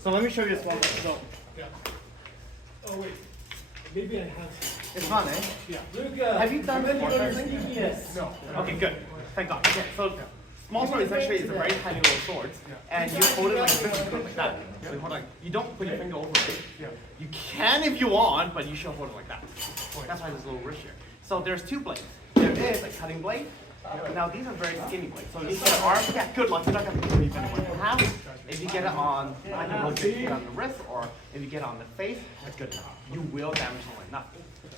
So let me show you this one. So Yeah. Oh wait, maybe I have. it's fun, eh? Yeah. Luca, Have you done remember sport your fencing? sneakiness? No. Okay, good. Thank God. Okay, so small sword essentially is a very tiny little sword, and you hold it like this, like that. So you hold like you don't put your finger over it. Yeah. You can if you want, but you should hold it like that. That's why there's a little wrist here. So there's two blades. There is a cutting blade. Now these are very skinny blades. So if you get an arm, yeah, good luck. You're not gonna leave anyone in half. If you get it on, like a little bit on the wrist, or if you get it on the face, that's good enough. You will damage someone enough.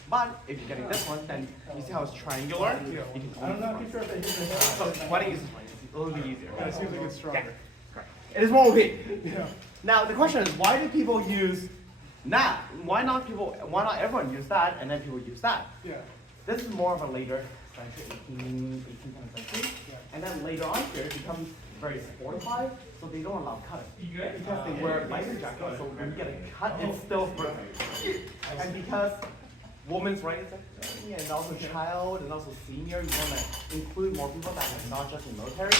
But if you're getting this one, then you see how it's triangular. You can I'm not too sure if I hit this. so why don't you use this one? It's a little bit easier. It seems like it's stronger. Correct. It is more OP. Yeah. Now the question is, why do people use that? Why not everyone use that and then people use that? Yeah. This is more of a later century, 18th century. Yeah. And then later on here it becomes very sportified, so they don't allow cutting. Because they wear lighter jackets, so when you get a cut, it's still perfect. And because women's rights, and also child, and also senior, you want to include more people that are not just in military.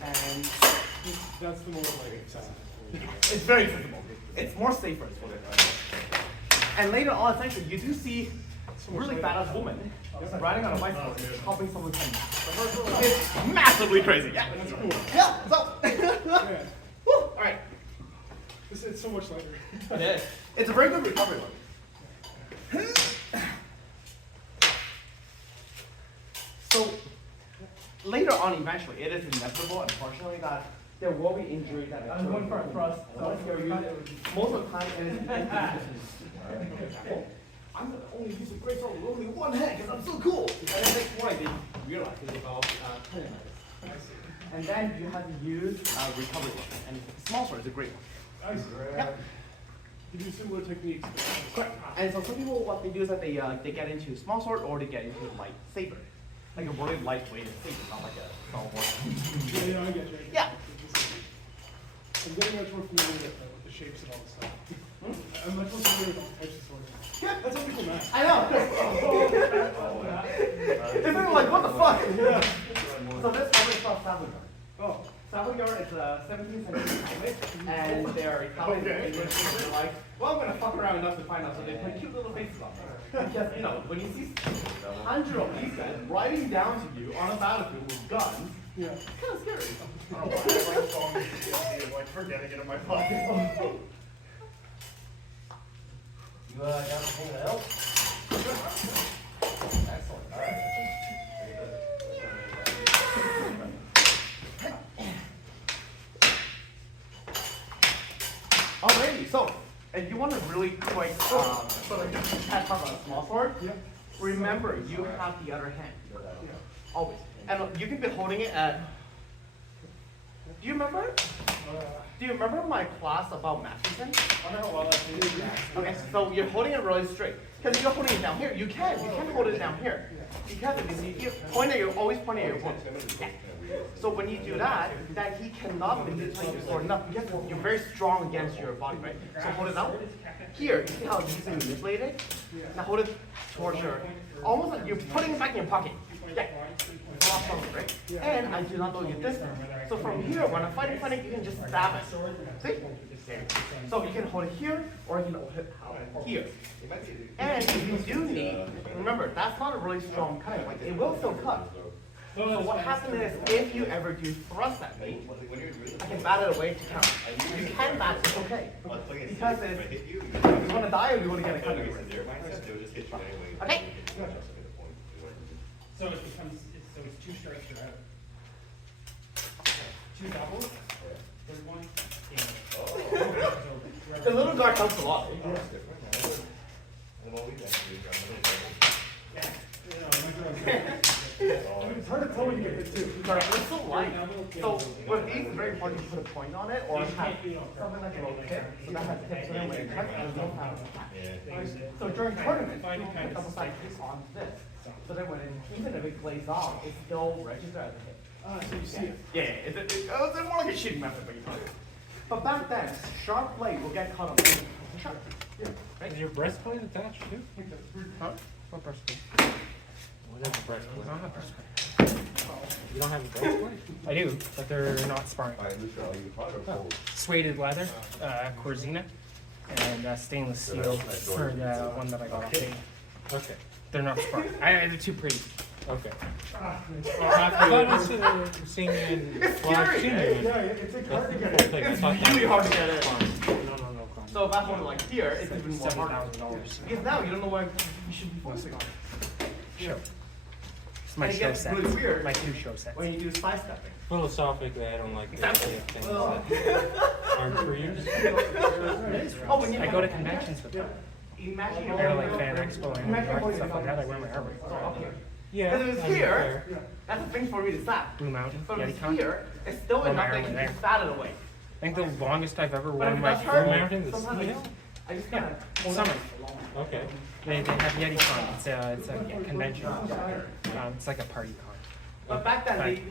And That's the more like accessible. it's very visible. It's more safer as well. And later on, essentially, you do see really badass women riding on a bicycle, helping someone's hand. It's massively crazy. Yeah. That's cool. Yeah. So. Yeah. Woo, all right. It's so much lighter. It is. It's a very good recovery one. So later on, eventually, it is inevitable, unfortunately, that there will be injury that I'm going for a thrust. So most of the time, it is. I'm gonna only use a great sword with only one hand because I'm so cool. And then next point, they realize they develop tendonitis. And then you have to use recovery weapon. And small sword is a great one. I see. Yep. You do similar techniques. Correct. And so some people, what they do is that they get into small sword or they get into light saber. Like a really lightweight saber, not like a small sword. Yeah, I get you. Yeah. I'm getting much more familiar with the shapes and all this stuff. I'm much more familiar with all the types of swords. Yeah. That's how people match. I know. It's like, what the fuck? So this helmet is called Savoyard. Oh. Savoyard is a 17th century helmet, and they're Italian. They're like, well, I'm gonna fuck around enough to find out, so they put cute little faces on them. Because, you know, when you see hundreds of these guys riding down to you on a battlefield with guns, Yeah. it's kind of scary. I don't know why my phone is guilty of like forgetting it in my pocket. You got anything else? Excellent. All right. Alrighty, so if you want to really quick sort of catch up on a small sword, Yeah. remember you have the other hand. Yeah. Always. And you can be holding it at. Do you remember? Do you remember my class about Matheson? I don't know why that's it. Okay, so you're holding it really straight. Because if you're holding it down here, you can hold it down here. Because if you point at your, always point at your opponent. Yeah. So when you do that, then he cannot manipulate your sword enough because you're very strong against your body, right? So hold it out. Here, you see how it's easily manipulated? Now hold it towards your, almost like you're putting it back in your pocket. Yeah. Right? And I do not know your distance. So from here, when I'm fighting, you can just stab it. See? So you can hold it here, or you can hold it here. And if you do need, remember, that's not a really strong cutting blade. It will still cut. So what happens is, if you ever do thrust at me, I can bat it away to count. You can bat, it's okay. Because if you want to die or you want to get a cut in your wrist. Okay? So it becomes, so it's two strikes you're out. Two doubles, third one, The little guard helps a lot. It's hard to tell when you get hit too. Correct, it's so light. So with these, it's very important to put a point on it or have something like a little tip. So that has tips, so then when it cuts, you don't have a tap. So during tournaments, you pick up a side piece on this. So then when it, even if it glaze off, it's still registered as a hit. So you see it. Yeah, it's more like a cheating method, but you know. But back then, sharp blade will get caught on the sharp. Yeah. Is your breastplate attached too? Huh? What breastplate? What is the breastplate? You don't have a breastplate? I do, but they're not sparring. Oh. Suede leather, Corzina, and stainless steel for the one that I got off Dave. Okay, They're not sparring. They're too pretty. okay. I'll have I thought to- I seen you in, It's well, I've seen you in. Yeah, it's like hard to get the it. whole thing. I It's thought that really was hard to get it. sparring. No, Con. So if I hold it like here, it's even more harder. $7,000. Because now you don't know where you should be focusing on. Show. It's my And it show gets sets. really weird. My 2 show sets. When you do side stepping. Philosophically, I don't like the Exactly. idea of things Well- that aren't for you. Oh, when you I go to conventions with them. imagine They're like Fan Expo and New York and stuff like that. I wear my armor. Yeah. Because if it's I mean, here, fair. that's the thing for me to stop. Blue Mountain, But if it's YetiCon. here, it's still Wear my enough that armor you there. can fat it away. I think the longest I've ever But if worn it my does hurt, full Mountain, the sometimes steel? I just kind of summer. Okay. They have YetiCon. It's a convention. It's like a party con. But back then, they,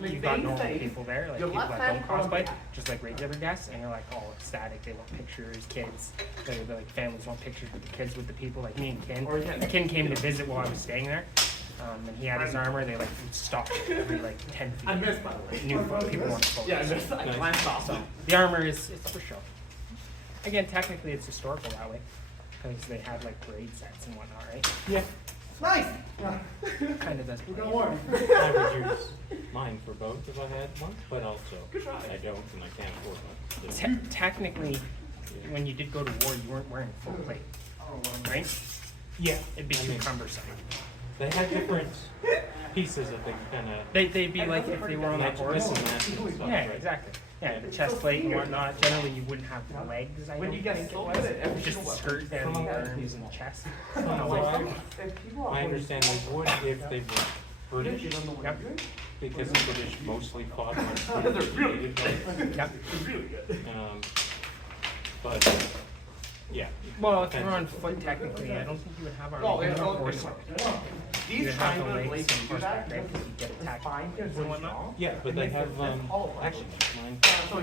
You've like, got they normal say, people there, like your people left that hand don't cosplay, front. just like regular guests, and they're like all ecstatic. They want pictures, kids. They're like families want pictures with the kids, with the people, like me and Ken. Or Ken. Ken came to visit while I was staying there, and he had his armor. They like stopped every like 10 feet. I missed, by the way. New people want photos. Yeah, I missed. I Nice. glanced off. So the armor is it's for show. Again, technically it's historical that way, because they had like parade sets and whatnot, right? Yeah. Nice. Kind of does. We got play. one. I would use mine for both if I had one, but also Good try. I don't and I can't afford one. Technically, when you did go to war, you weren't wearing full plate, right? Yeah. It'd be I too mean, cumbersome. They had different pieces that they kind of They'd be like if they were on a match horse. this and that and stuff, Yeah, right? exactly. Yeah, the chest plate and whatnot. Generally, you wouldn't have the legs. I When don't you get think it so was. good at every Just single the weapon. skirt and the arms and the chest. From No, what like, If people are I understand they would if they were British, You don't know what Yep. you're doing? because the British mostly fought on They're really British. good. Yep. They're really good. But yeah. Well, if you're on foot, technically, I don't think you would have No, armor. it's You would all- have horse armor. These You'd have the triangular legs blades and do horseback, that right? Because you get it's attacked fine. It's and whatnot. strong. Yeah, but they have actually mine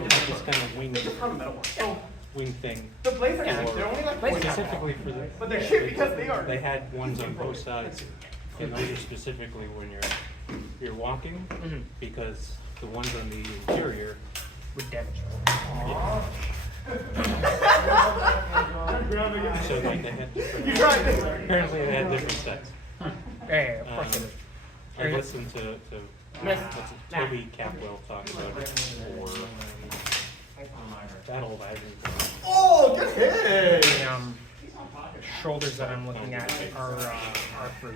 this kind of wing It's just kind of metal. So wing thing. the blades are Yeah. they're only like Blades 40 are Specifically for the. But they're shit because they are. They had ones on both sides, and those are specifically when you're walking, Mhm. because the ones on the interior, Would damage you. so like they had You different, tried it. apparently they had different sets. Yeah, of course it Um, is. I listened to Miss. what's it, Toby Capwell talk about it for Battle of Ivory. Oh, good hit. The shoulders that I'm looking at are for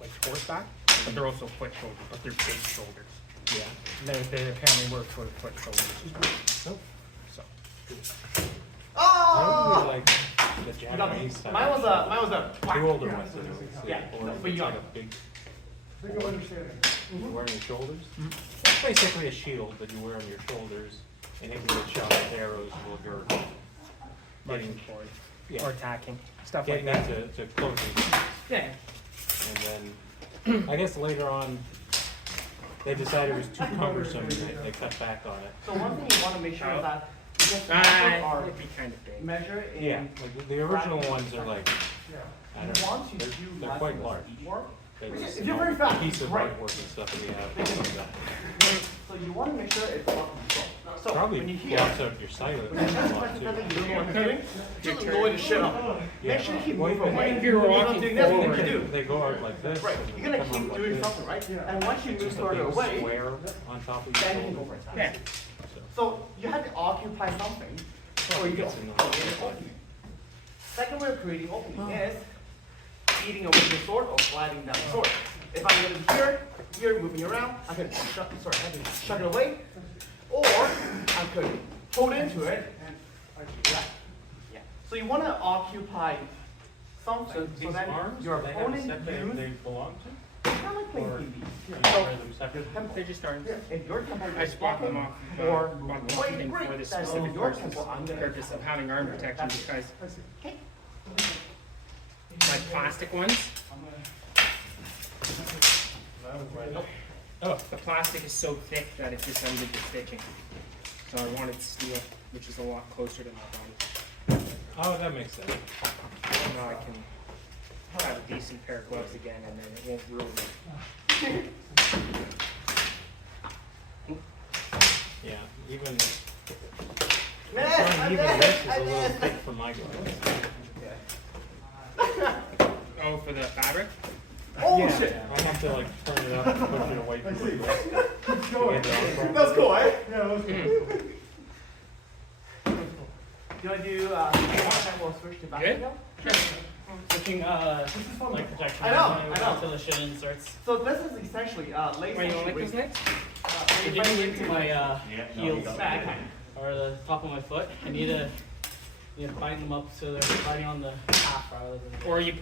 like horseback, but they're also foot shoulders, but they're big shoulders. Yeah. They apparently work for foot shoulders. So, Oh. Probably like the Japanese type. Mine was a. The older ones, anyway. Yeah, Or but it's you like are. a big, I think I'm understanding. wearing your shoulders. It's basically a shield that you wear on your shoulders, and it can get shot with arrows while you're marching getting, forward yeah, or attacking, stuff like getting that. into close range. Yeah. And then, I guess later on, they decided it was too cumbersome, and they cut back on it. So one thing you want to make sure is that you just measure our It'd be kind of big. measure in. Yeah, like the original ones are like, I You don't know, want to they're, do they're less quite and large. less work. They If just you're very fast, piece of great. artwork and stuff that we have, like that. So you want to make sure it's well controlled. So Probably when you hear. blocks out your silence When you a hear lot something too. that you don't know what you're doing, just annoy the shit out of them. Yeah. Make sure you keep Well, moving away. if you're not walking doing this, what forward, you do. They go out like this. Right, and you're then gonna come keep out doing like this. something, right? And once you move Just a further big away, square on top of your then you can go shoulder. for Yeah. attack. So, So you have to occupy something, or you can It's in the- create an opening. Second way of creating opening is eating away the sword or sliding down the sword. If I'm gonna be here moving around, I can shut it away, or I could hold into it and yeah. So you want to occupy something so these that arms, your do they have a opponent separate they uses. belong to? It's kind of like playing Or TV. you So wear them separate? They're just arms. if your temple I is just bought them blocking, off, or bought them wait, even great, for this then specific your purpose, temple, I'm gonna purpose of having arm protection, because I see. my plastic ones, Oh, the plastic is so thick that it just undid the stitching. So I wanted steel, which is a lot closer to my body. oh, that makes sense. Now I can have a decent pair of gloves again, and then it won't ruin it. even Miss, trying I even this missed, is I a little missed. thick for my glasses. Oh, for the fabric? Oh Yeah, shit. I have to like turn it up and push it away I from see. my Keep going. That's cool, eh? Yeah, that was cool. Do you want to do, then we'll switch to back Good? again? Looking, like protection. I know, I know. Until the shin inserts. So this is essentially, Wait, you don't like this next? Getting into my heels or the top of my foot. I need to bind them up so they're riding on the calf rather than. Or you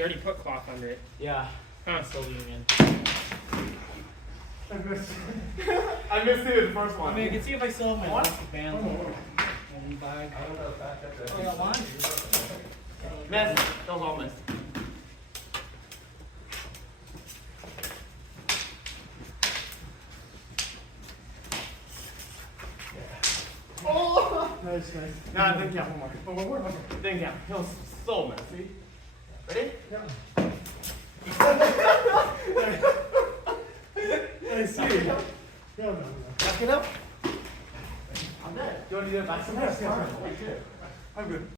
already put cloth under it. Yeah. Huh. Still leaving in. I missed. I missed it the first I one. mean, you can see if I still have my What? elastic band and bag. Oh, I got one. Miss, those all missed. Oh! Nice, nice. Nah, didn't count. One more. Oh, one more? Okay. Didn't count. It was so messy. Ready? Yeah. I see. No, no, no. Back it up. I'm dead. Do you want to do it back? Yes, yes, yes. I'm good.